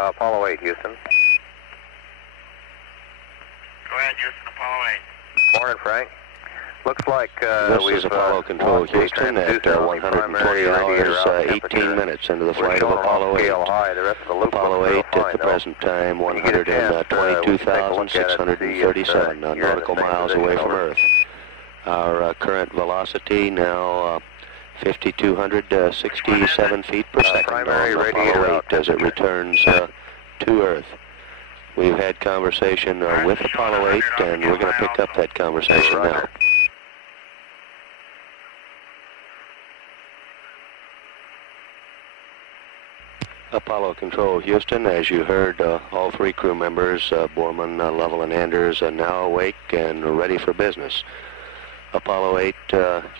Apollo 8, Houston. Go ahead, Houston, Apollo 8. Morning, Frank. Looks like this we've is Apollo Control Houston at 120 hours, 18 minutes into the flight of Apollo 8. Apollo 8 at the present time, 122,637 nautical miles away from Earth. Our current velocity now 5,267 feet per second on Apollo 8 as it returns to Earth. We've had conversation with Apollo 8, and we're going to pick up that conversation now. Apollo Control Houston, as you heard, all three crew members, Borman, Lovell, and Anders, are now awake and ready for business. Apollo 8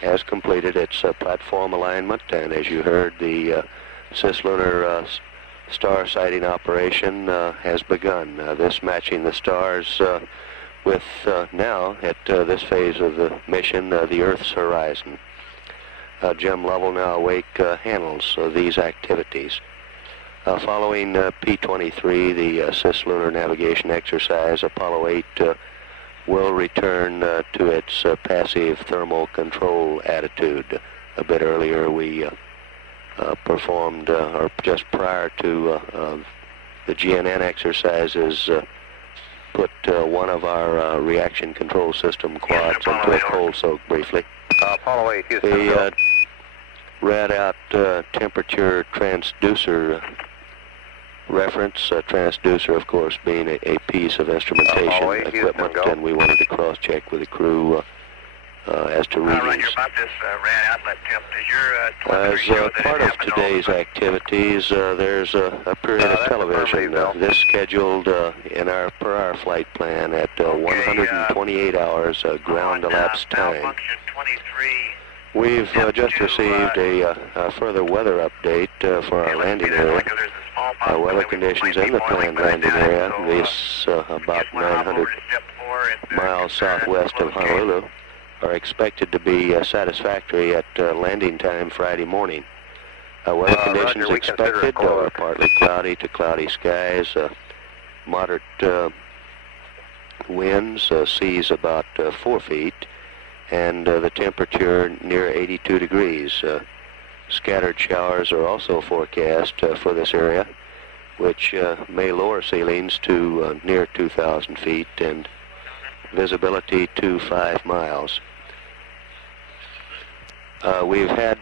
has completed its platform alignment, and as you heard, the cislunar star sighting operation has begun. This matching the stars with now, at this phase of the mission, the Earth's horizon. Jim Lovell, now awake, handles these activities. Following P-23, the cislunar navigation exercise, Apollo 8 will return to its passive thermal control attitude. A bit earlier we performed, or just prior to the GNN exercises, put one of our reaction control system quads into a cold soak briefly. Apollo 8, Houston. The read out temperature transducer reference, transducer of course being a piece of instrumentation equipment, and we wanted to cross-check with the crew as to readings. As part of today's activities, there's a period of television. This scheduled per our flight plan at 128 hours ground elapsed time. We've just received a further weather update for our landing area. Weather conditions in the planned landing area, this about 900 miles southwest of Honolulu, are expected to be satisfactory at landing time Friday morning. Weather conditions expected are partly cloudy to cloudy skies, moderate winds, seas about 4 feet, and the temperature near 82 degrees. Scattered showers are also forecast for this area, which may lower ceilings to near 2,000 feet and visibility to 5 miles. We've had,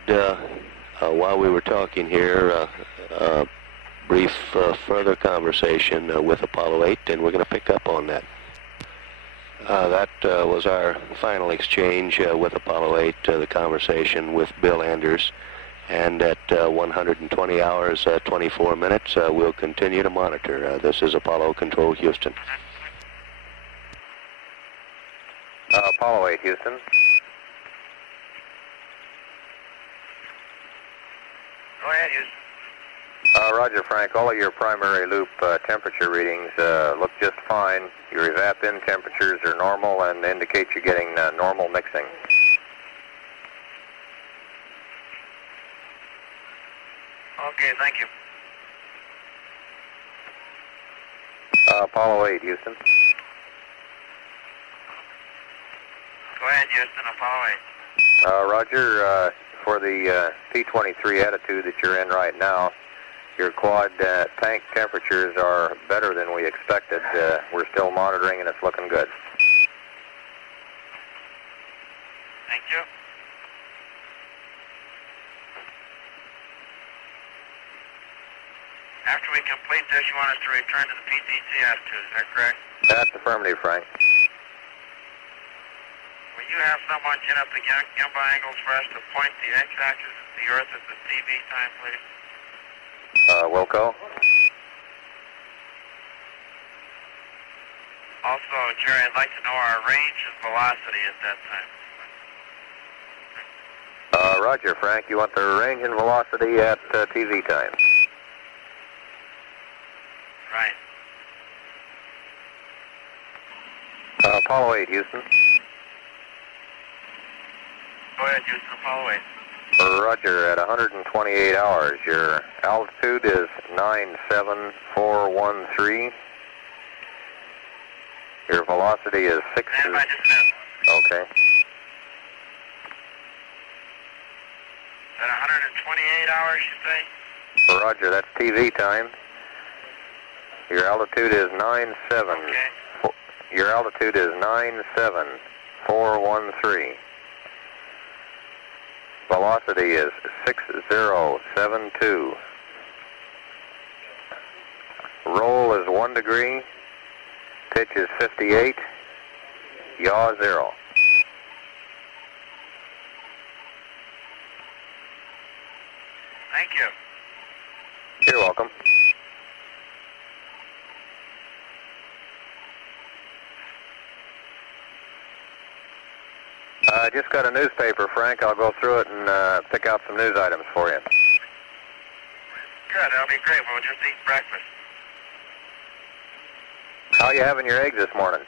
while we were talking here, a brief further conversation with Apollo 8, and we're going to pick up on that. That was our final exchange with Apollo 8, the conversation with Bill Anders. And at 120 hours, 24 minutes, we'll continue to monitor. This is Apollo Control Houston. Apollo 8, Houston. Go ahead, Houston. Roger, Frank. All of your primary loop temperature readings look just fine. Your evap in temperatures are normal and indicate you're getting normal mixing. Okay, thank you. Apollo 8, Houston. Go ahead, Houston, Apollo 8. Roger, for the P-23 attitude that you're in right now, your quad tank temperatures are better than we expected. We're still monitoring and it's looking good. Thank you. After we complete this, you want us to return to the PTC attitude, is that correct? That's affirmative, Frank. Will you have someone get up the gimbal angles for us to point the x-axis of the Earth at the TV time, please? Wilco. Also, Jerry, I'd like to know our range and velocity at that time. Roger, Frank. You want the range and velocity at TV time? Right. Apollo 8, Houston. Go ahead, Houston, Apollo 8. Roger, at 128 hours, your altitude is 97413. Your velocity is 6... Stand by just a minute. Okay. At 128 hours, you say? Roger, that's TV time. Your altitude is 97. Okay. Your altitude is 97413. Velocity is 6072. Roll is 1 degree. Pitch is 58. Yaw 0. Thank you. You're welcome. I just got a newspaper, Frank. I'll go through it and pick out some news items for you. Good, that'll be great. We'll just eat breakfast. How you having your eggs this morning?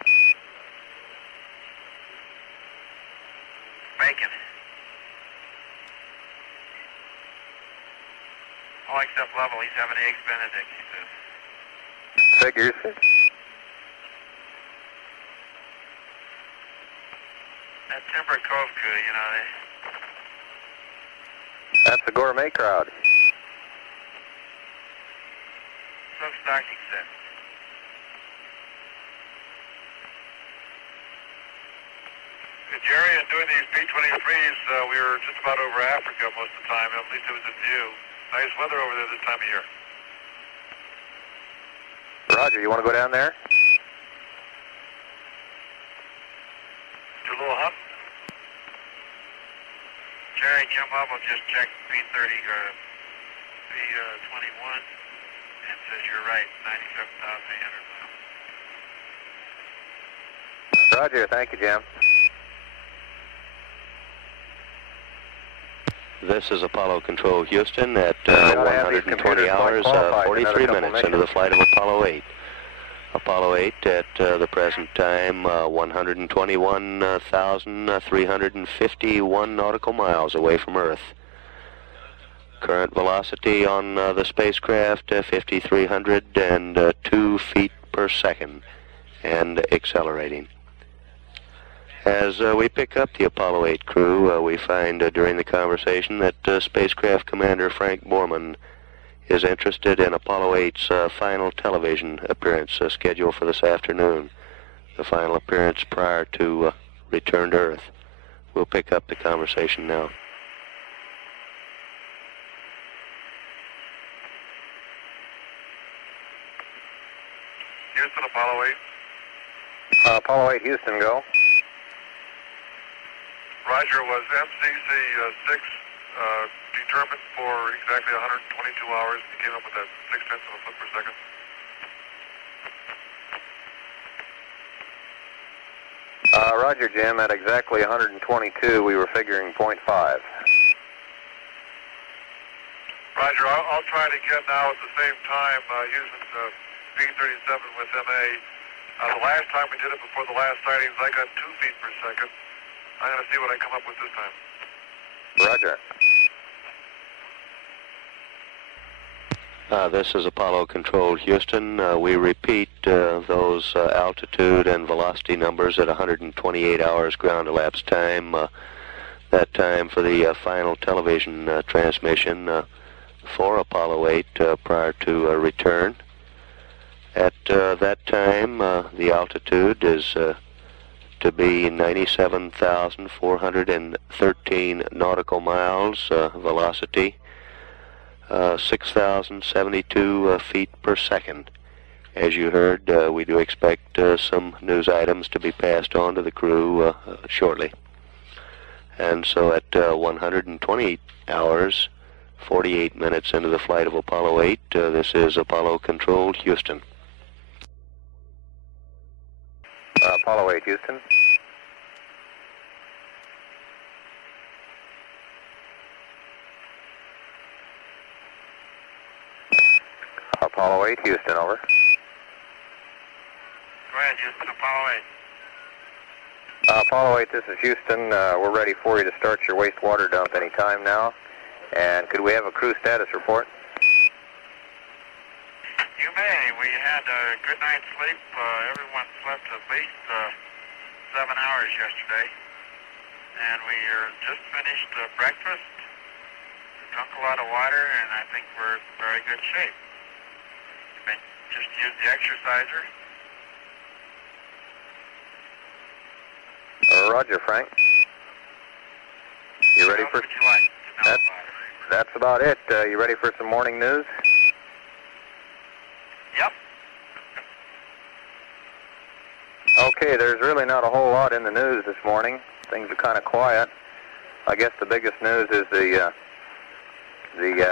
Bacon. All except Level, he's having eggs Benedict, he says. Figures. That Timber Cove crew, you know, That's the gourmet crowd. so stocking set. Jerry, and doing these B-23s, we were just about over Africa most of the time. At least it was in view. Nice weather over there this time of year. Roger, you want to go down there? Do a little hump. Jerry, jump up. I'll just check B-30 or B-21. And says you're right, 97,800 miles. Roger, thank you, Jim. This is Apollo Control Houston at 120 hours, 43 minutes into the flight of Apollo 8. Apollo 8 at the present time 121,351 nautical miles away from Earth. Current velocity on the spacecraft 5,302 feet per second and accelerating. As we pick up the Apollo 8 crew, we find during the conversation that spacecraft commander Frank Borman is interested in Apollo 8's final television appearance scheduled for this afternoon, the final appearance prior to return to Earth. We'll pick up the conversation now. Houston, Apollo 8. Apollo 8, Houston, go. Roger, was MCC 6 determined for exactly 122 hours? You came up with that 0.6 of a foot per second. Roger, Jim, at exactly 122, we were figuring 0.5. Roger, I'll try it again now at the same time using B-37 with MA. The last time we did it before the last sightings, I got 2 feet per second. I'm going to see what I come up with this time. Roger. This is Apollo Control Houston. We repeat those altitude and velocity numbers at 128 hours ground elapsed time. That time for the final television transmission for Apollo 8 prior to return. At that time, the altitude is to be 97,413 nautical miles, velocity 6,072 feet per second. As you heard, we do expect some news items to be passed on to the crew shortly. And so at 120 hours, 48 minutes into the flight of Apollo 8, this is Apollo Control Houston. Apollo 8, Houston. Apollo 8, Houston, over. Go ahead, Houston, Apollo Apollo 8, this is Houston. We're ready for you to start your wastewater dump anytime now. And could we have a crew status report? You may. We had a good night's sleep. Everyone slept at least 7 hours yesterday. And we just finished breakfast, drunk a lot of water, and I think we're in very good shape. Just used the exerciser. Roger, Frank. You ready for... What would you like to know about it? That's about it. You ready for some morning news? Yep. Okay, there's really not a whole lot in the news this morning. Things are kind of quiet. I guess the biggest news is the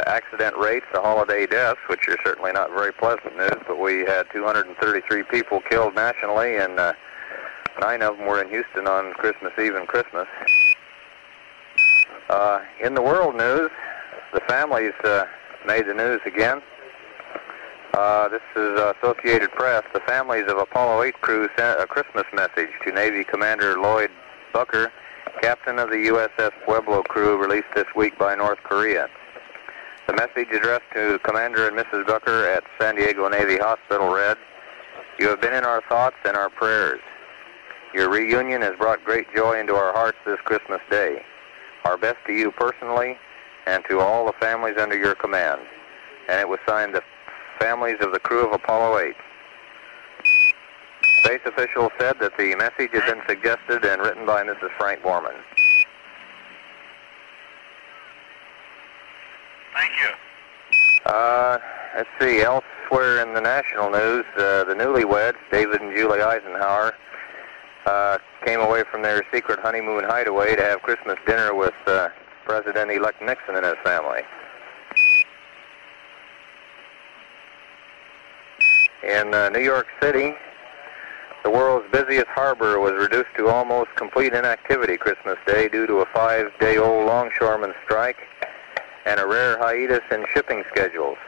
accident rates, the holiday deaths, which are certainly not very pleasant news, but we had 233 people killed nationally, and 9 of them were in Houston on Christmas Eve and Christmas. In the world news, the families made the news again. This is Associated Press. The families of Apollo 8 crew sent a Christmas message to Navy Commander Lloyd Bucker, captain of the USS Pueblo crew, released this week by North Korea. The message addressed to Commander and Mrs. Bucker at San Diego Navy Hospital read, "You have been in our thoughts and our prayers. Your reunion has brought great joy into our hearts this Christmas day. Our best to you personally and to all the families under your command." And it was signed the families of the crew of Apollo 8. Space officials said that the message had been suggested and written by Mrs. Frank Borman. Thank you. Let's see, elsewhere in the national news, the newlyweds, David and Julie Eisenhower, came away from their secret honeymoon hideaway to have Christmas dinner with President-elect Nixon and his family. In New York City, the world's busiest harbor was reduced to almost complete inactivity Christmas Day due to a 5-day-old longshoreman strike and a rare hiatus in shipping schedules.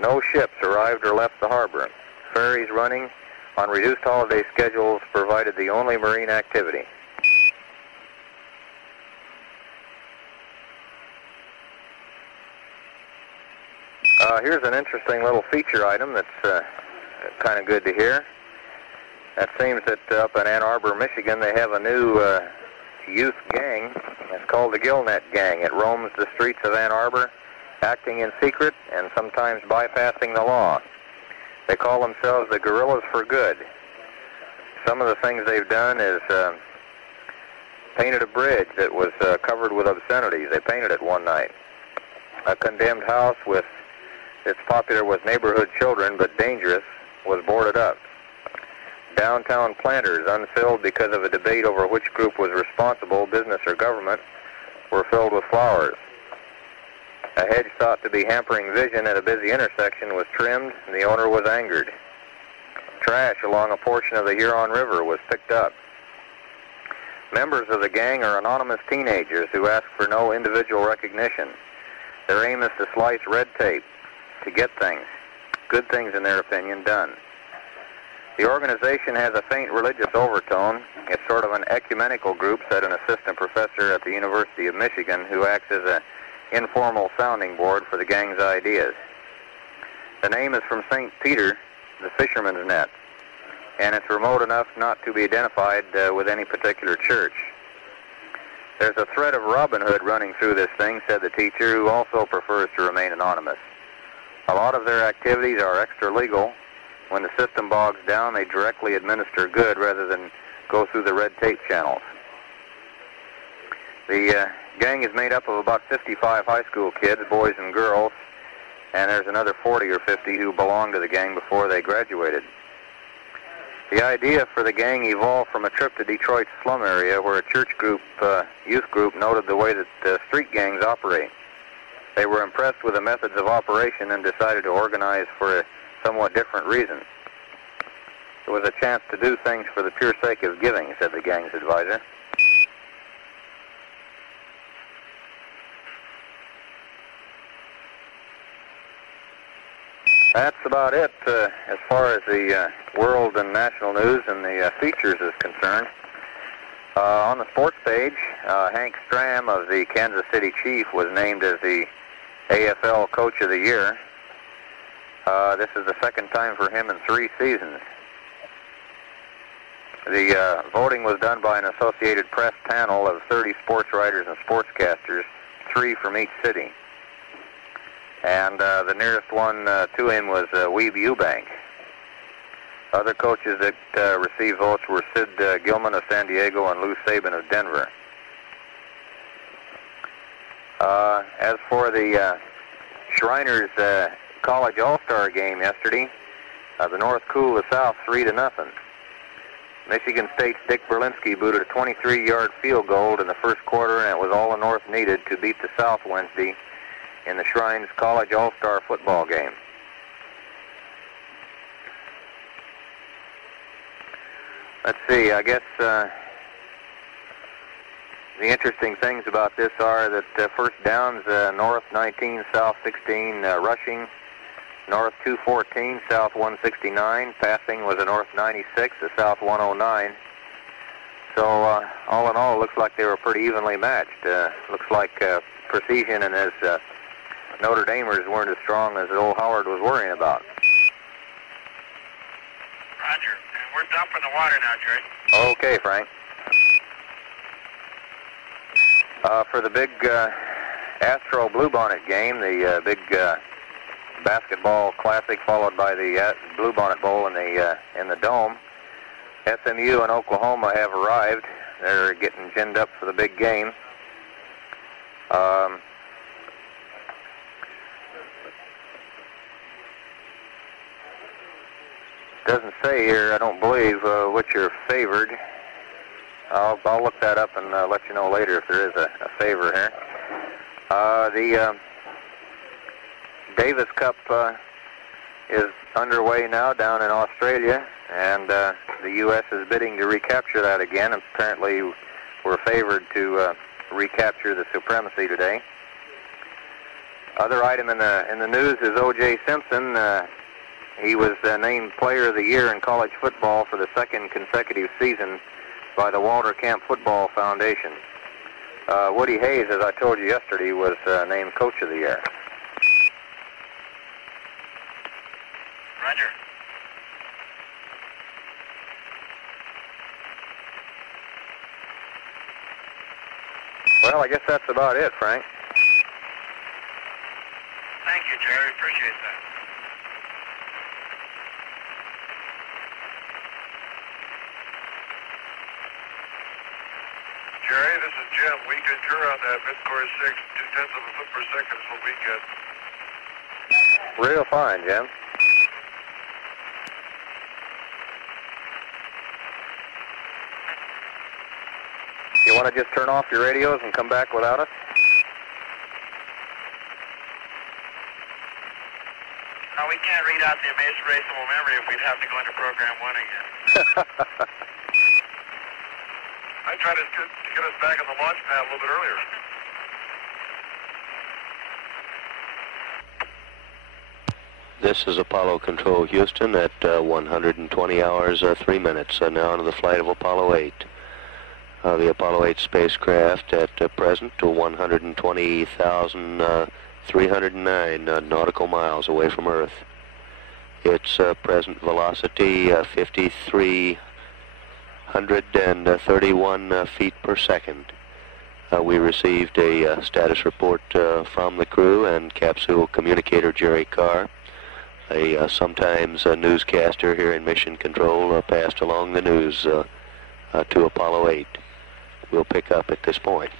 No ships arrived or left the harbor. Ferries running on reduced holiday schedules provided the only marine activity. Here's an interesting little feature item that's kind of good to hear. It seems that up in Ann Arbor, Michigan, they have a new youth gang. It's called the Gillnet Gang. It roams the streets of Ann Arbor, acting in secret and sometimes bypassing the law. They call themselves the Guerrillas for Good. Some of the things they've done is painted a bridge that was covered with obscenities. They painted it one night. A condemned house it's popular with neighborhood children but dangerous, was boarded up. Downtown planters, unfilled because of a debate over which group was responsible, business or government, were filled with flowers. A hedge thought to be hampering vision at a busy intersection was trimmed, and the owner was angered. Trash along a portion of the Huron River was picked up. Members of the gang are anonymous teenagers who ask for no individual recognition. Their aim is to slice red tape, to get things, good things in their opinion, done. The organization has a faint religious overtone. It's sort of an ecumenical group, said an assistant professor at the University of Michigan who acts as an informal sounding board for the gang's ideas. The name is from St. Peter, the fisherman's net, and it's remote enough not to be identified with any particular church. There's a thread of Robin Hood running through this thing, said the teacher, who also prefers to remain anonymous. A lot of their activities are extra-legal. When the system bogs down, they directly administer good rather than go through the red tape channels. The gang is made up of about 55 high school kids, boys and girls, and there's another 40 or 50 who belonged to the gang before they graduated. The idea for the gang evolved from a trip to Detroit's slum area where a church group, youth group, noted the way that street gangs operate. They were impressed with the methods of operation and decided to organize for a somewhat different reason. It was a chance to do things for the pure sake of giving, said the gang's advisor. That's about it as far as the world and national news and the features is concerned. On the sports page, Hank Stram of the Kansas City Chief was named as the Afl Coach of the Year. This is the second time for him in 3 seasons. The voting was done by an Associated Press panel of 30 sports writers and sportscasters, 3 from each city. And the nearest one to him was Weeb Eubank. Other coaches that received votes were Sid Gilman of San Diego and Lou Saban of Denver. As for the Shriners College All-Star game yesterday, the North cooled the South 3-0. Michigan State's Dick Berlinski booted a 23-yard field goal in the first quarter, and it was all the North needed to beat the South Wednesday in the Shrines College All-Star football game. Let's see, I guess the interesting things about this are that first downs, North 19, South 16, rushing, North 214, South 169, passing was a North 96, a South 109. So all in all, it looks like they were pretty evenly matched. Looks like Precision and his Notre Damers weren't as strong as old Howard was worrying about. Roger. We're dumping the water now, Jerry. Okay, Frank. For the big Astro Bluebonnet game, the big basketball classic, followed by the Bluebonnet Bowl in the Dome, SMU and Oklahoma have arrived. They're getting ginned up for the big game. Doesn't say here, I don't believe, which are favored. I'll look that up and let you know later if there is a favor here. The Davis Cup is underway now down in Australia, and the U.S. is bidding to recapture that again. Apparently, we're favored to recapture the supremacy today. Other item in the news is O.J. Simpson. He was named Player of the Year in college football for the second consecutive season by the Walter Camp Football Foundation. Woody Hayes, as I told you yesterday, was named Coach of the Year. Roger. Well, I guess that's about it, Frank. Thank you, Jerry. Appreciate that. Jerry, this is Jim. We concur on that mid-course 6, 0.2 of a foot per second is what we get. Real fine, Jim. You want to just turn off your radios and come back without us? No, we can't read out the erasable memory if we'd have to go into program 1 again. I tried to get us back on the launch pad a little bit earlier. This is Apollo Control Houston at 120 hours, 3 minutes. Now into the flight of Apollo 8. The Apollo 8 spacecraft at present to 120,309 nautical miles away from Earth. Its present velocity 5,331 feet per second. We received a status report from the crew and capsule communicator Jerry Carr. Sometimes a newscaster here in Mission Control passed along the news to Apollo 8. We'll pick up at this point.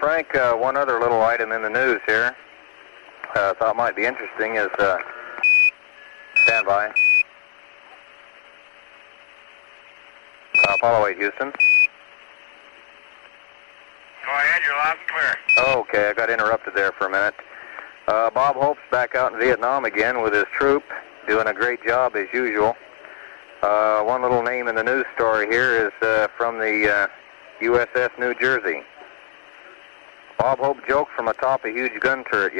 Frank, one other little item in the news here thought might be interesting is, stand by. Apollo 8, Houston. Go ahead, you're loud and clear. Okay, I got interrupted there for a minute. Bob Hope's back out in Vietnam again with his troop, doing a great job as usual. One little name in the news story here is from the USS New Jersey. Bob Hope joked from atop a huge gun turret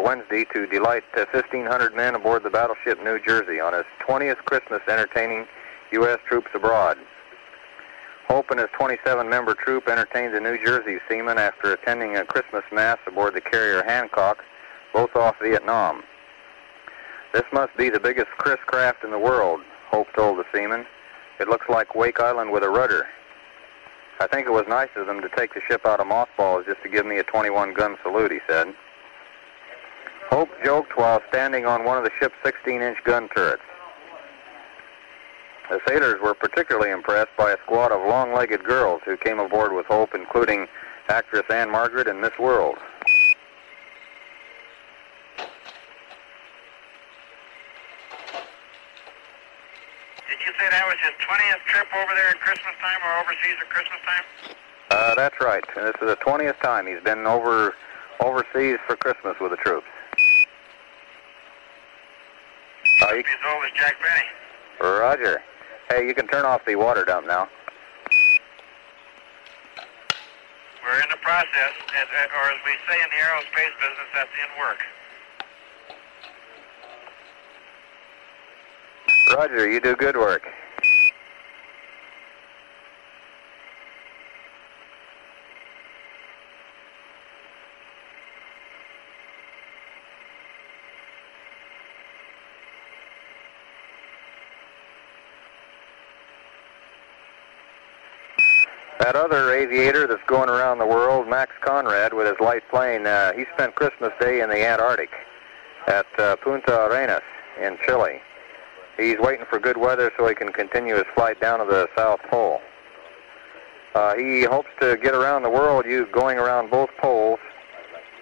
Wednesday to delight 1,500 men aboard the battleship New Jersey on his 20th Christmas entertaining U.S. troops abroad. Hope and his 27-member troop entertained a New Jersey seaman after attending a Christmas Mass aboard the carrier Hancock, both off Vietnam. This must be the biggest Chris craft in the world, Hope told the seaman. It looks like Wake Island with a rudder. I think it was nice of them to take the ship out of mothballs just to give me a 21-gun salute, he said. Hope joked while standing on one of the ship's 16-inch gun turrets. The sailors were particularly impressed by a squad of long-legged girls who came aboard with Hope, including actress Anne Margaret and Miss World. Did you say that was his 20th trip over there at Christmas time or overseas at Christmas time? That's right. This is the 20th time he's been overseas for Christmas with the troops. He's as old as Jack Benny. Roger. Hey, you can turn off the water dump now. We're in the process, or as we say in the aerospace business, that's in work. Roger, you do good work. That other aviator that's going around the world, Max Conrad, with his light plane, he spent Christmas Day in the Antarctic at Punta Arenas in Chile. He's waiting for good weather so he can continue his flight down to the South Pole. He hopes to get around the world going around both poles,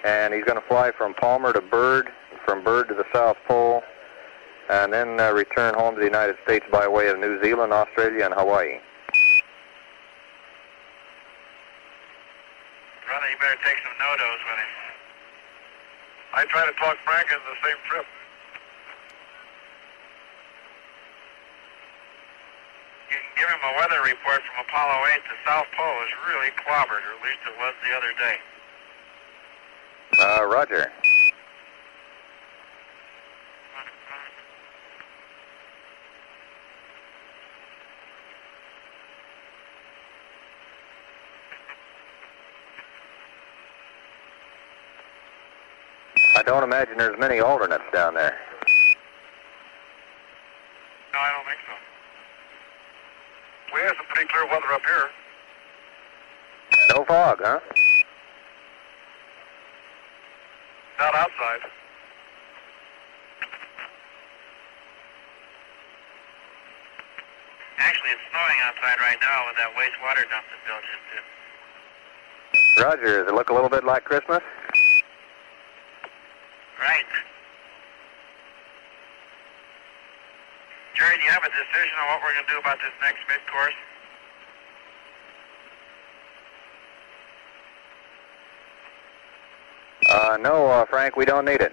and he's going to fly from Palmer to Byrd, from Byrd to the South Pole, and then return home to the United States by way of New Zealand, Australia, and Hawaii. Brother, you better take some no-dos with him. I try to talk Frank into the same trip. You can give him a weather report from Apollo 8. The South Pole is really clobbered, or at least it was the other day. Roger. I don't imagine there's many alternates down there. No, I don't think so. We have some pretty clear weather up here. No fog, huh? Not outside. Actually, it's snowing outside right now with that wastewater dump that Bill just did. Roger, does it look a little bit like Christmas? Right. Jerry, do you have a decision on what we're going to do about this next mid-course? No, Frank, we don't need it.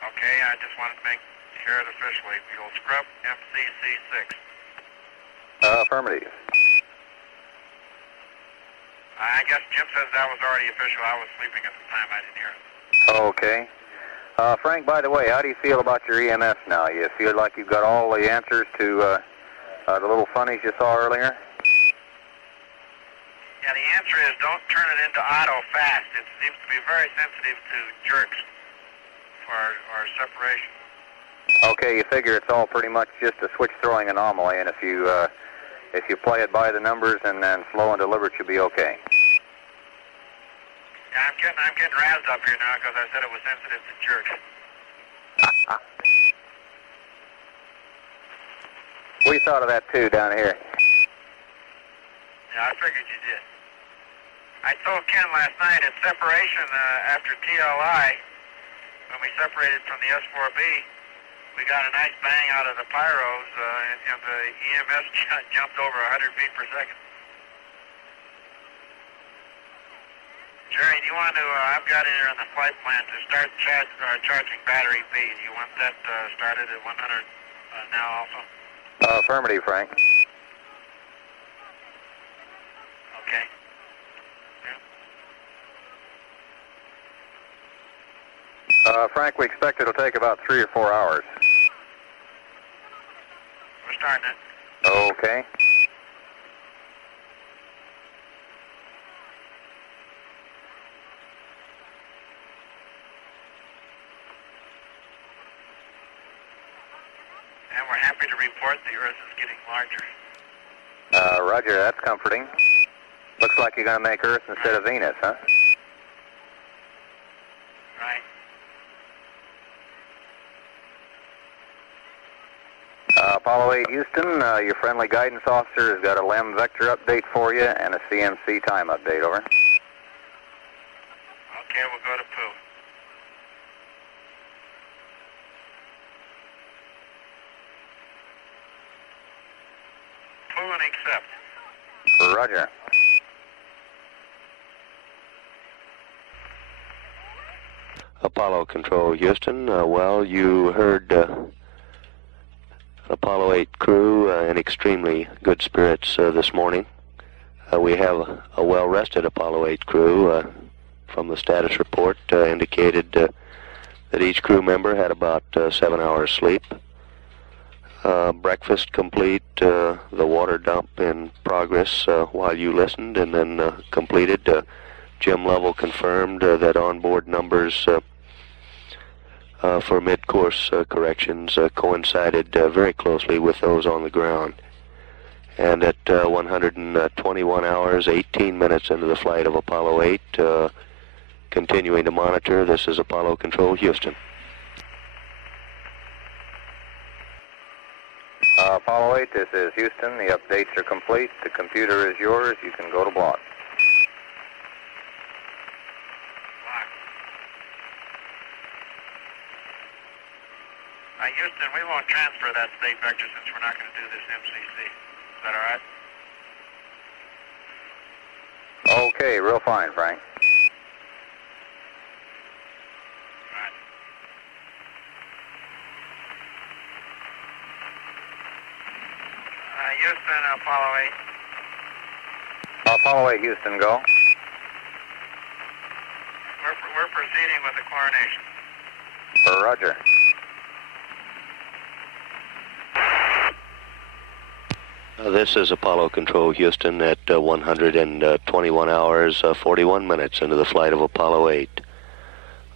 Okay, I just wanted to make sure it officially. We'll scrub MCC6. Affirmative. I guess Jim says that was already official. I was sleeping at the time. I didn't hear it. Okay. Frank, by the way, how do you feel about your EMS now? You feel like you've got all the answers to the little funnies you saw earlier? Yeah, the answer is don't turn it into auto fast. It seems to be very sensitive to jerks for our separation. Okay, you figure it's all pretty much just a switch-throwing anomaly, and if you play it by the numbers and then slow and deliberate, you'll be okay. Yeah, I'm getting razzed up here now because I said it was sensitive to jerks. We thought of that too down here. Yeah, I figured you did. I told Ken last night at separation after TLI, when we separated from the S4B, we got a nice bang out of the pyros, and the EMS jumped over 100 feet per second. Jerry, do you want to, I've got it here on the flight plan to start charging battery B. Do you want that started at 100 now also? Affirmative, Frank. Okay. Frank, we expect it'll take about 3 or 4 hours. starting it. Okay. And we're happy to report the Earth is getting larger. Roger, that's comforting. Looks like you're going to make Earth instead of Venus, huh? Right. Apollo 8 Houston, your friendly guidance officer has got a LEM vector update for you and a CMC time update, over. Okay, we'll go to Pooh. Pooh and accept. Roger. Apollo Control, Houston. Well, you heard Apollo 8 crew in extremely good spirits this morning. We have a well-rested Apollo 8 crew. From the status report indicated that each crew member had about 7 hours sleep. Breakfast complete, the water dump in progress while you listened, and then completed. Gym level confirmed that onboard numbers for mid-course corrections coincided very closely with those on the ground. And at 121 hours, 18 minutes into the flight of Apollo 8, continuing to monitor, this is Apollo Control, Houston. Apollo 8, this is Houston. The updates are complete. The computer is yours. You can go to block. Houston, we won't transfer that state vector since we're not going to do this MCC. Is that all right? Okay, real fine, Frank. Right. Houston, Apollo 8. Apollo 8, Houston, go. We're proceeding with the coronation. Roger. This is Apollo Control, Houston, at 121 hours, 41 minutes into the flight of Apollo 8.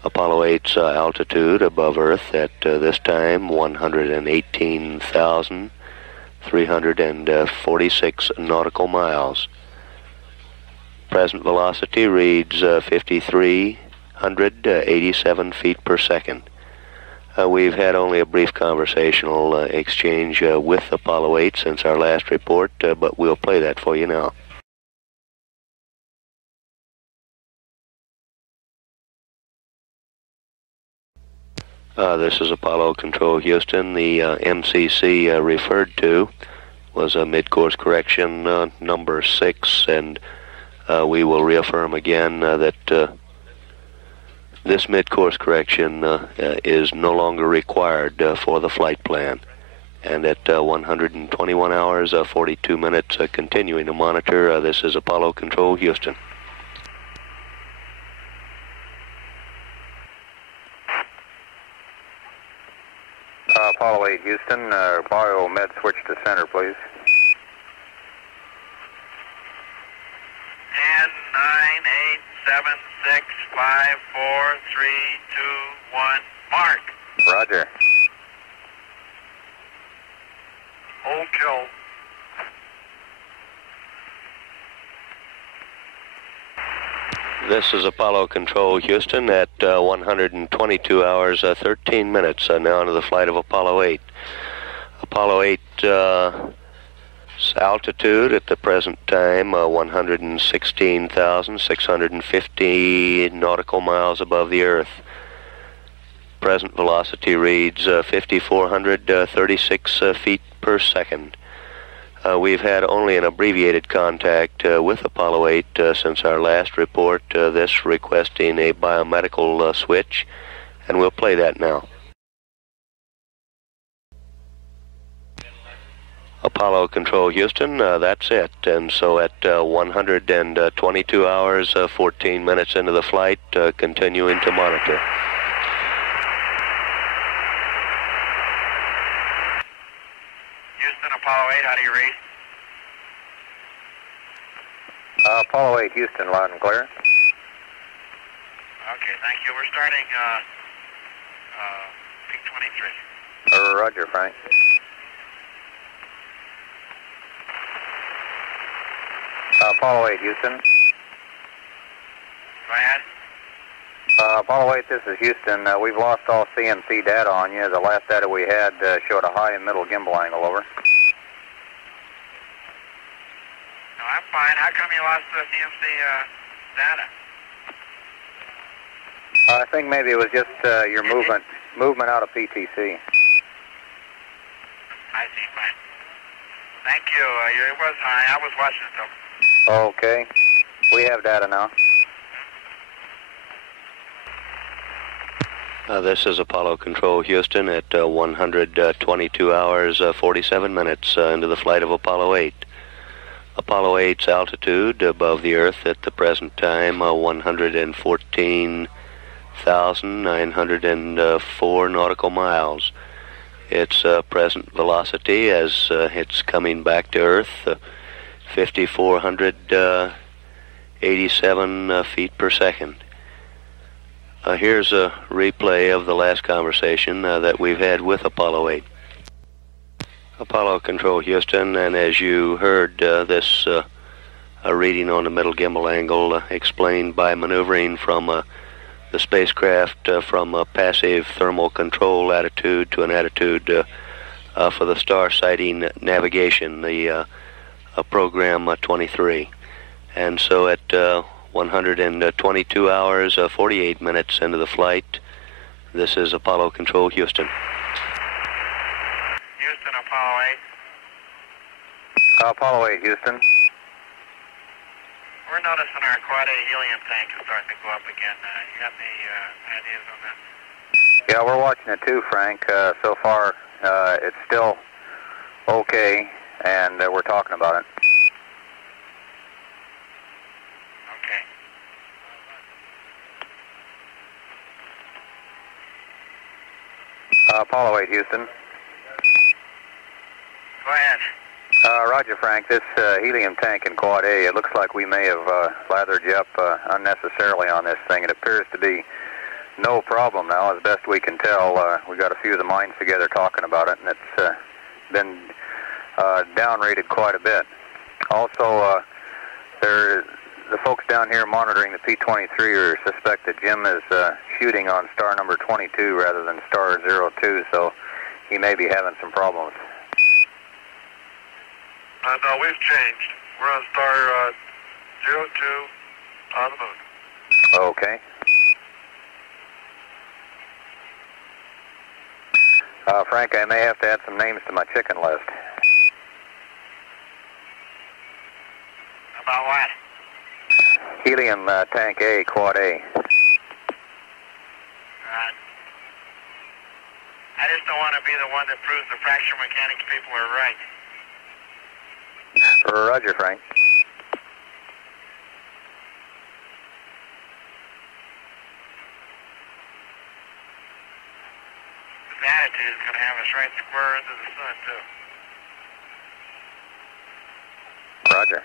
Apollo 8's altitude above Earth at this time, 118,346 nautical miles. Present velocity reads 5,387 feet per second. We've had only a brief conversational exchange with Apollo 8 since our last report, but we'll play that for you now. This is Apollo Control, Houston. The MCC referred to was a mid-course correction number 6, and we will reaffirm again that this mid-course correction is no longer required for the flight plan. And at 121 hours, 42 minutes, continuing to monitor, this is Apollo Control, Houston. Apollo 8, Houston, biomed switch to center, please. 10, 9, 8, 7, 6, 5, 4, 3, 2, 1, mark. Roger. Hold kill. This is Apollo Control, Houston, at 122 hours, 13 minutes, now into the flight of Apollo 8. Apollo 8 altitude at the present time, 116,650 nautical miles above the Earth. Present velocity reads 5,436 feet per second. We've had only an abbreviated contact with Apollo 8 since our last report, this requesting a biomedical switch, and we'll play that now. Apollo Control, Houston, that's it. And so at 122 hours, 14 minutes into the flight, continuing to monitor. Houston, Apollo 8, how do you read? Apollo 8, Houston, loud and clear. Okay, thank you. We're starting peak 23. Roger, Frank. Apollo 8, Houston. Go ahead. Apollo 8, this is Houston. We've lost all CMC data on you. The last data we had showed a high and middle gimbal angle, over. No, I'm fine. How come you lost the CMC data? I think maybe it was just your movement out of PTC. I see, fine. Thank you. It was high. I was watching it, though. Okay. We have data now. This is Apollo Control Houston at 122 hours, 47 minutes into the flight of Apollo 8. Apollo 8's altitude above the Earth at the present time, 114,904 nautical miles. Its present velocity as it's coming back to Earth, 5,487 feet per second. Here's a replay of the last conversation that we've had with Apollo 8. Apollo Control Houston, and as you heard, this reading on the middle gimbal angle explained by maneuvering from the spacecraft from a passive thermal control attitude to an attitude for the star sighting navigation, the program 23. And so at 122 hours, 48 minutes into the flight, this is Apollo Control Houston. Houston, Apollo 8. Apollo 8, Houston. We're noticing our Quad A helium tank is starting to go up again. You got any ideas on that? Yeah, we're watching it too, Frank. So far, it's still okay, and we're talking about it. Okay. Apollo 8, Houston. Go ahead. Roger, Frank. This helium tank in Quad A, it looks like we may have lathered you up unnecessarily on this thing. It appears to be no problem now, as best we can tell. We got a few of the minds together talking about it, and it's been down-rated quite a bit. Also, the folks down here monitoring the P-23 suspect that Jim is shooting on star number 22 rather than star 02, so he may be having some problems. No, we've changed. We're on star 02 on the moon. Okay. Frank, I may have to add some names to my chicken list. About what? Helium tank A, Quad A. I just don't want to be the one that proves the fracture mechanics people are right. Roger, Frank. This attitude is going to have us right square into the sun, too. Roger.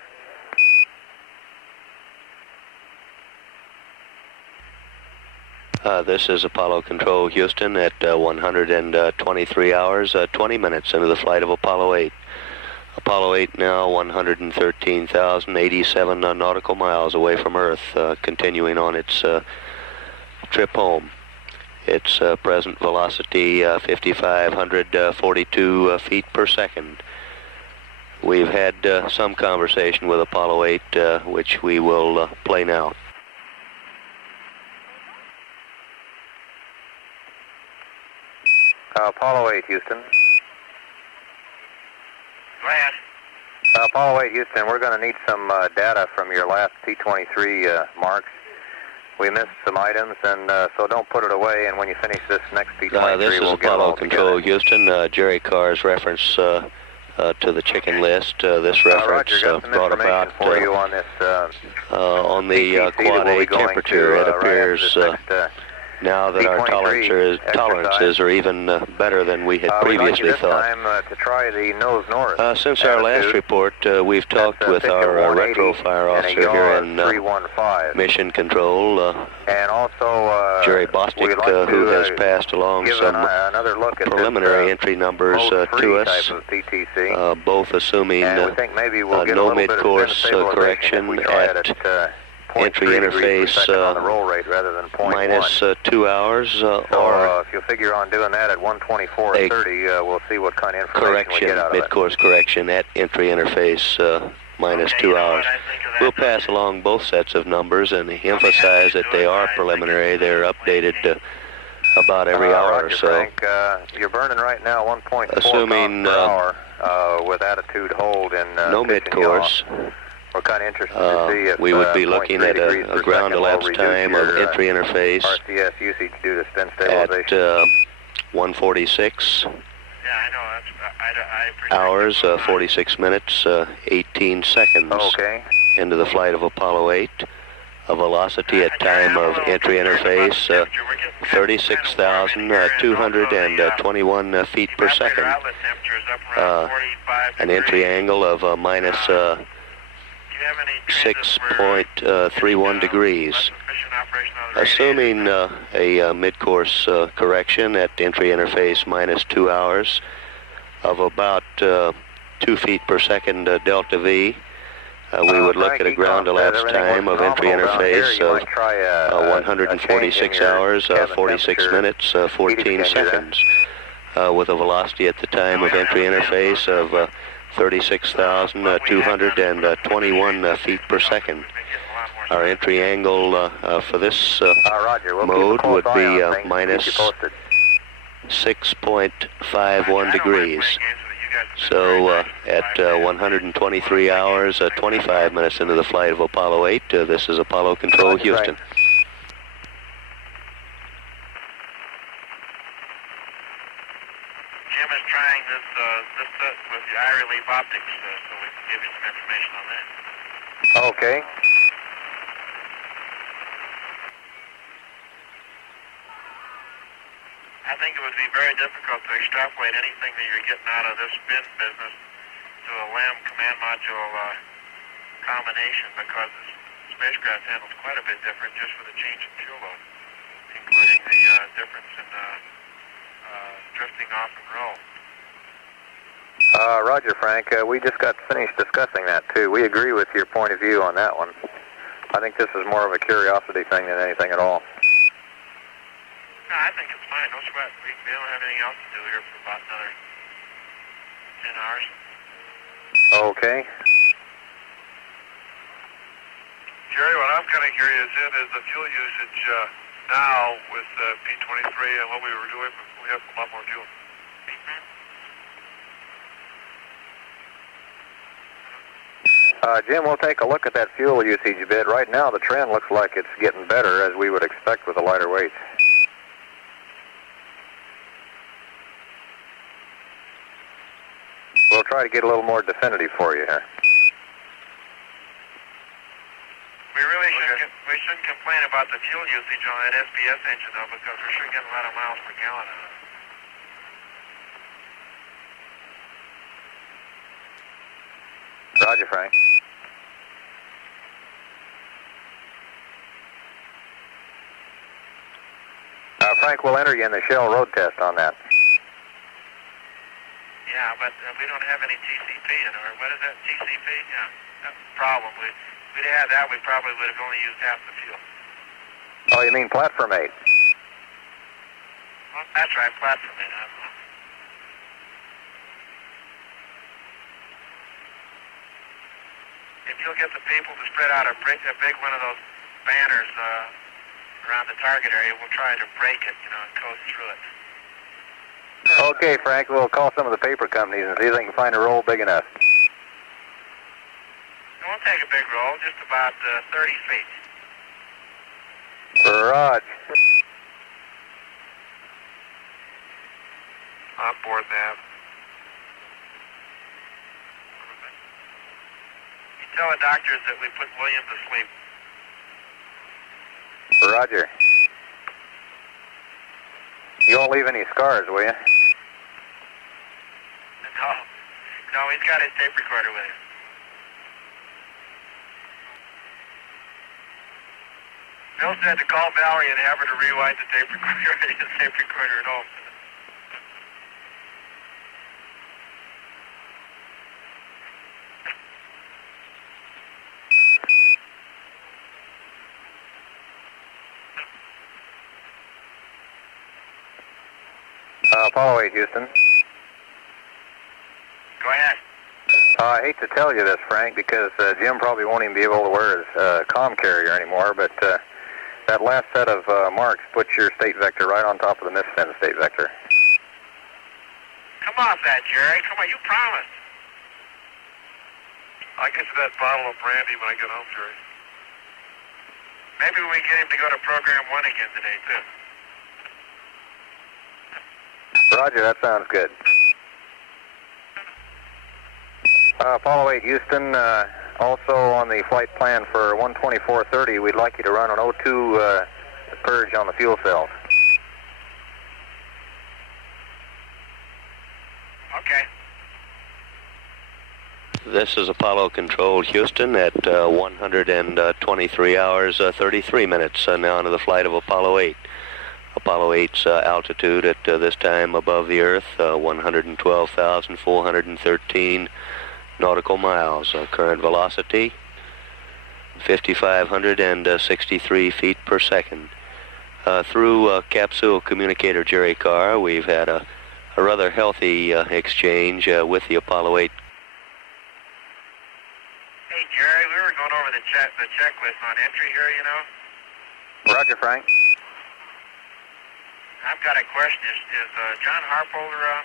This is Apollo Control Houston at 123 hours, 20 minutes into the flight of Apollo 8. Apollo 8 now 113,087 nautical miles away from Earth, continuing on its trip home. Its present velocity 5,542 feet per second. We've had some conversation with Apollo 8, which we will play now. Apollo 8, Houston. Go ahead. Apollo 8, Houston, we're going to need some data from your last P-23 marks. We missed some items, and so don't put it away, and when you finish this next P-23, this is we'll get it Apollo all Control together. Houston. Jerry Carr's reference to the chicken list. This reference Roger, got some brought about for you on this on the PTC Quad that we'll A be going temperature. to, It appears right after this next now that our tolerances are even better than we had previously thought. Time, to try the nose north. Since our last report, we've talked with our retro fire officer here in Mission Control, and also Jerry Bostic, who has passed along some another look at preliminary entry numbers to us, both assuming no mid-course correction at entry interface on the roll rate rather than minus 2 hours, or if you figure on doing that at 124.30, we'll see what kind of information we get out of it. Mid-course correction at entry interface minus 2 hours. We'll pass along both sets of numbers and emphasize that they are preliminary. They're updated about every hour or so. Frank, you're burning right now 1.4 assuming pounds per hour with attitude hold in no mid-course. We're kind of interested to see if we would be looking at a ground elapsed time of entry interface RCS usage due to spin stabilization. at 146 hours, 46 minutes, 18 seconds into the flight of Apollo 8. A velocity at time of entry interface, 36,221 feet per second. An entry angle of minus 6.31 degrees. Assuming a mid-course correction at entry interface minus 2 hours of about 2 feet per second delta V, we would look at a ground elapsed time of entry interface of 146 hours, 46 minutes, 14 seconds, with a velocity at the time of entry interface of 36,221 feet per second. Our entry angle for this mode would be minus 6.51 degrees. So at 123 hours, 25 minutes into the flight of Apollo 8, this is Apollo Control, Houston. Jim is trying this with the eye relief optics, so we can give you some information on that. Okay. I think it would be very difficult to extrapolate anything that you're getting out of this spin business to a LAM command module combination, because the spacecraft handles quite a bit different just for the change in fuel load, including the difference in drifting off and roll. Roger, Frank. We just got finished discussing that, too. We agree with your point of view on that one. I think this is more of a curiosity thing than anything at all. No, I think it's fine. No sweat. We don't have anything else to do here for about another 10 hours. Okay. Jerry, what I'm kind of curious in is the fuel usage now with P23 and what we were doing before we have a lot more fuel. Jim, we'll take a look at that fuel usage a bit. Right now, the trend looks like it's getting better, as we would expect with the lighter weights. We'll try to get a little more definitive for you here. We really shouldn't complain about the fuel usage on that SPS engine, though, because we're sure getting a lot of miles per gallon out of it. Roger, Frank. Frank, we'll enter you in the Shell road test on that. Yeah, but we don't have any TCP in it. What is that, TCP? Yeah, that's the problem. If we'd had that, we probably would have only used half the fuel. Oh, you mean platform 8? Well, that's right, platform 8. If you'll get the people to spread out a big one of those banners around the target area, we'll try to break it, and coast through it. Okay, Frank, we'll call some of the paper companies and see if they can find a roll big enough. It won't take a big roll, just about 30 feet. Roger. On board nav. You tell the doctors that we put William to sleep. Roger. You won't leave any scars, will you? No, he's got his tape recorder with him. Bill said to call Valerie and have her to rewind the tape recorder, his tape recorder at home. Apollo 8, Houston. Go ahead. I hate to tell you this, Frank, because Jim probably won't even be able to wear his comm carrier anymore, but that last set of marks puts your state vector right on top of the misspin state vector. Come off that, Jerry. Come on, you promised. I'll get you that bottle of brandy when I get home, Jerry. Maybe we get him to go to program 1 again today, too. Roger, that sounds good. Apollo 8, Houston, also on the flight plan for 124.30, we'd like you to run an O2 purge on the fuel cells. Okay. This is Apollo Control, Houston, at 123 hours, 33 minutes, now into the flight of Apollo 8. Apollo 8's altitude at this time above the Earth, 112,413 nautical miles. Current velocity, 5,563 feet per second. Through capsule communicator Jerry Carr, we've had a rather healthy exchange with the Apollo 8. Hey, Jerry, we were going over the checklist on entry here, you know. Roger, Frank. I've got a question. Is John Harpolder on?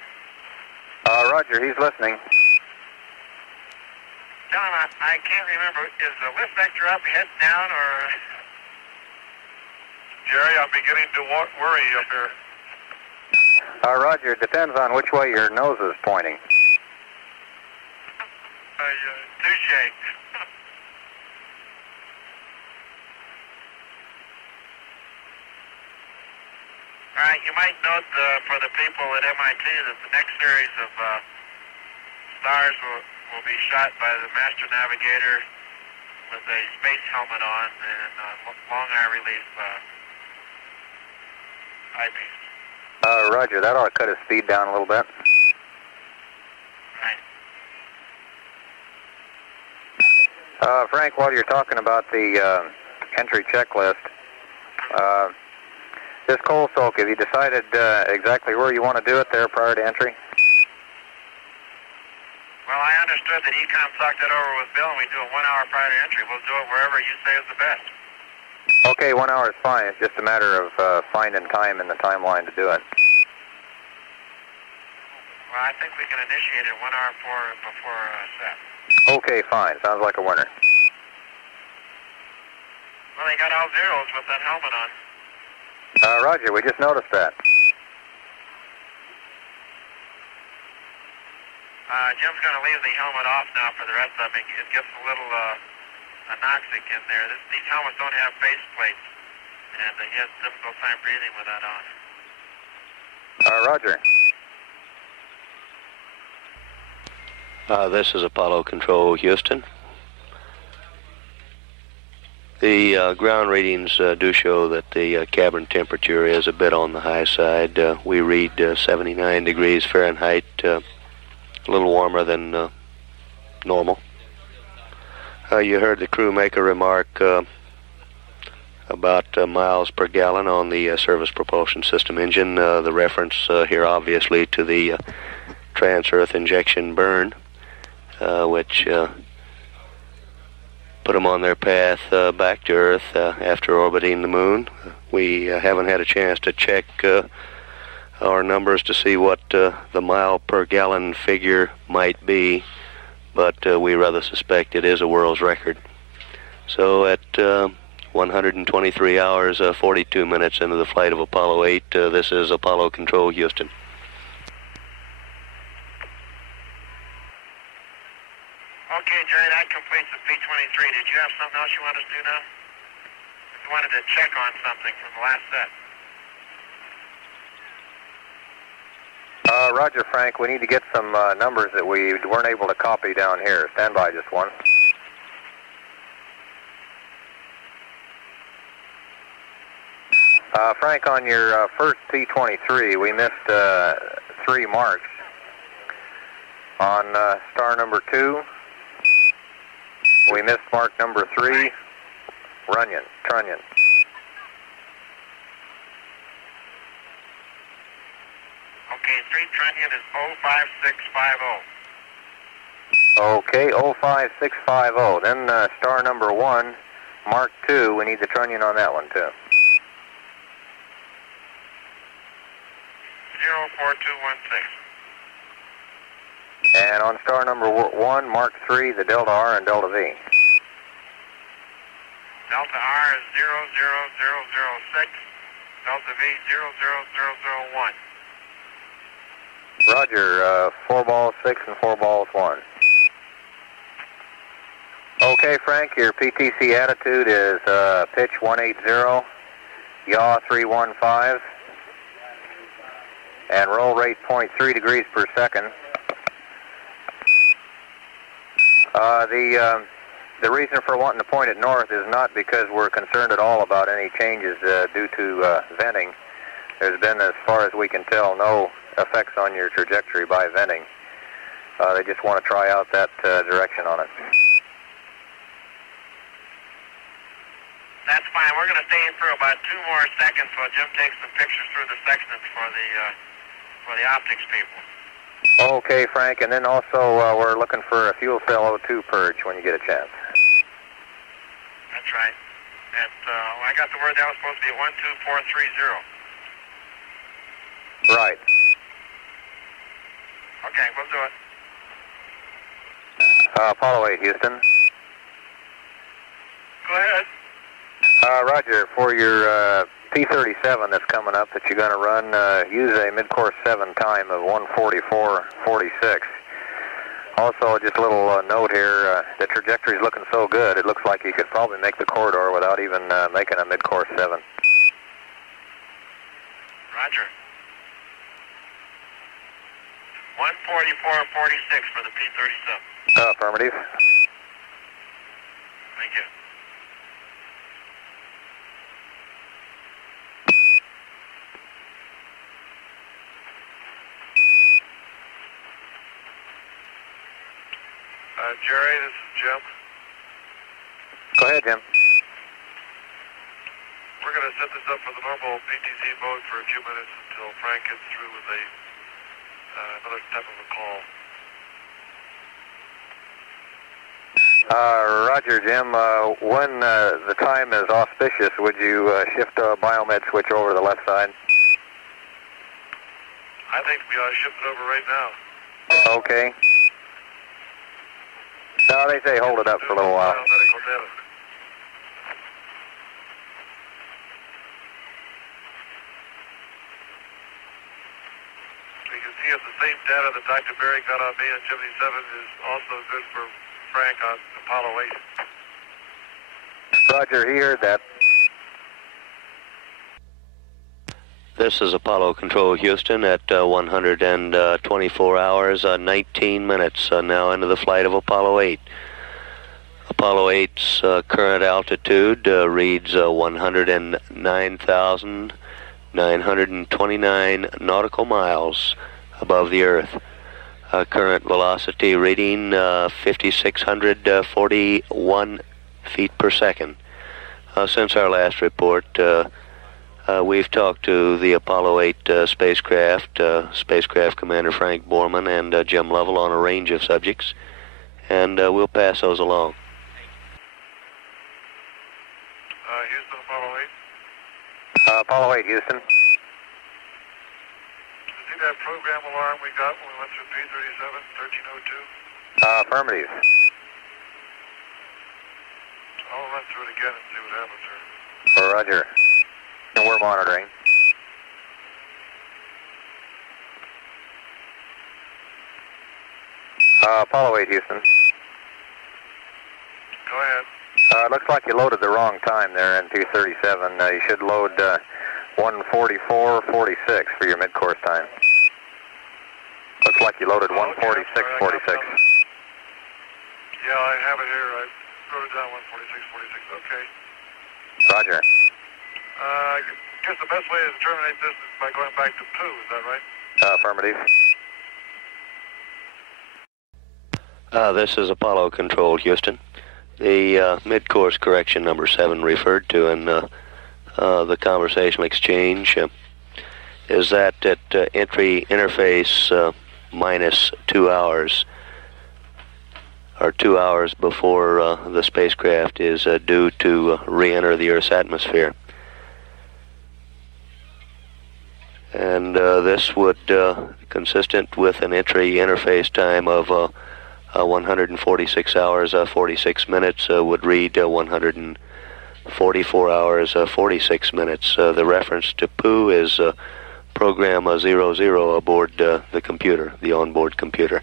Roger, he's listening. John, I can't remember. Is the lift vector up, head down, or... Jerry, I'm beginning to worry up here. Roger, it depends on which way your nose is pointing. Touche. All right, you might note for the people at MIT that the next series of stars will be shot by the master navigator with a space helmet on and long eye relief eyepiece. Roger, that ought to cut his speed down a little bit. Right. Frank, while you're talking about the entry checklist, this coal soak, have you decided exactly where you want to do it there prior to entry? Well, I understood that Ecom talked that over with Bill, and we do it 1 hour prior to entry. We'll do it wherever you say is the best. Okay, 1 hour is fine. It's just a matter of finding time in the timeline to do it. Well, I think we can initiate it 1 hour before set. Okay, fine. Sounds like a winner. Well, they got all zeros with that helmet on. Roger, we just noticed that. Jim's going to leave the helmet off now for the rest of it. It gets a little anoxic in there. These helmets don't have face plates, and he has a difficult time breathing with that on. Roger. This is Apollo Control, Houston. The ground readings do show that the cabin temperature is a bit on the high side. We read 79 degrees Fahrenheit, a little warmer than normal. You heard the crew make a remark about miles per gallon on the service propulsion system engine. The reference here obviously to the trans-earth injection burn, which put them on their path back to Earth after orbiting the moon. We haven't had a chance to check our numbers to see what the mile per gallon figure might be, but we rather suspect it is a world's record. So at 123 hours, 42 minutes into the flight of Apollo 8, this is Apollo Control, Houston. Okay, Jerry, that completes the P-23. Did you have something else you wanted to do now? You wanted to check on something from the last set. Roger, Frank. We need to get some numbers that we weren't able to copy down here. Stand by just one. Frank, on your first P-23, we missed 3 marks. On star number 2, we missed mark number 3, Trunnion. Okay, 3 Trunnion is 05650. Okay, 05650. Then star number 1, mark 2, we need the Trunnion on that one too. 04216. And on star number 1, mark 3, the Delta R and Delta V. Delta R is 00006. Delta V 00001. Roger, 4 balls 6 and 4 balls 1. Okay, Frank, your PTC attitude is pitch 180, yaw 315, and roll rate 0.3 degrees per second. The reason for wanting to point it north is not because we're concerned at all about any changes due to venting. There's been, as far as we can tell, no effects on your trajectory by venting. They just want to try out that direction on it. That's fine. We're going to stay in for about 2 more seconds while Jim takes some pictures through the sections for the optics people. Okay, Frank, and then also we're looking for a fuel cell O2 purge when you get a chance. That's right. And I got the word that was supposed to be 12430. Right. Okay, we'll do it. Apollo 8, Houston. Go ahead. Roger, for your P-37 that's coming up that you're going to run, use a mid-course 7 time of 144.46. Also, just a little note here, the trajectory's looking so good, it looks like you could probably make the corridor without even making a mid-course 7. Roger. 144.46 for the P-37. Affirmative. Thank you. Jerry, this is Jim. Go ahead, Jim. We're going to set this up for the normal PTC mode for a few minutes until Frank gets through with another type of a call. Roger, Jim. When the time is auspicious, would you shift a biomed switch over to the left side? I think we ought to shift it over right now. Okay. No, they say hold it up for a little while. Medical data. We can see if the same data that Dr. Berry got on me on 77 is also good for Frank on Apollo 8. Roger, he heard that. This is Apollo Control Houston at 124 hours, 19 minutes now into the flight of Apollo 8. Apollo 8's current altitude reads 109,929 nautical miles above the Earth. Current velocity reading 5,641 feet per second. Since our last report, we've talked to the Apollo 8 spacecraft Commander Frank Borman and Jim Lovell on a range of subjects, and we'll pass those along. Houston, Apollo 8. Apollo 8, Houston. You see that program alarm we got when we went through P-37, 1302? Affirmative. I'll run through it again and see what happens here. Roger. And we're monitoring. Apollo 8, Houston. Go ahead. Looks like you loaded the wrong time there in P-37. You should load 144.46 for your mid-course time. Looks like you loaded 146.46. Yeah, I have it here. I wrote it down, 146.46. Okay. Roger. I guess the best way to terminate this is by going back to POO, is that right? Affirmative. This is Apollo Control, Houston. The mid-course correction number 7 referred to in the conversational exchange is that at entry interface minus 2 hours, or 2 hours before the spacecraft is due to re-enter the Earth's atmosphere. And this would, consistent with an entry interface time of 146 hours, 46 minutes, would read 144 hours, 46 minutes. The reference to POO is program 00 aboard the computer, the onboard computer.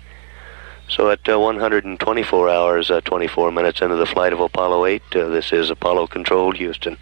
So at 124 hours, 24 minutes into the flight of Apollo 8, this is Apollo Control, Houston.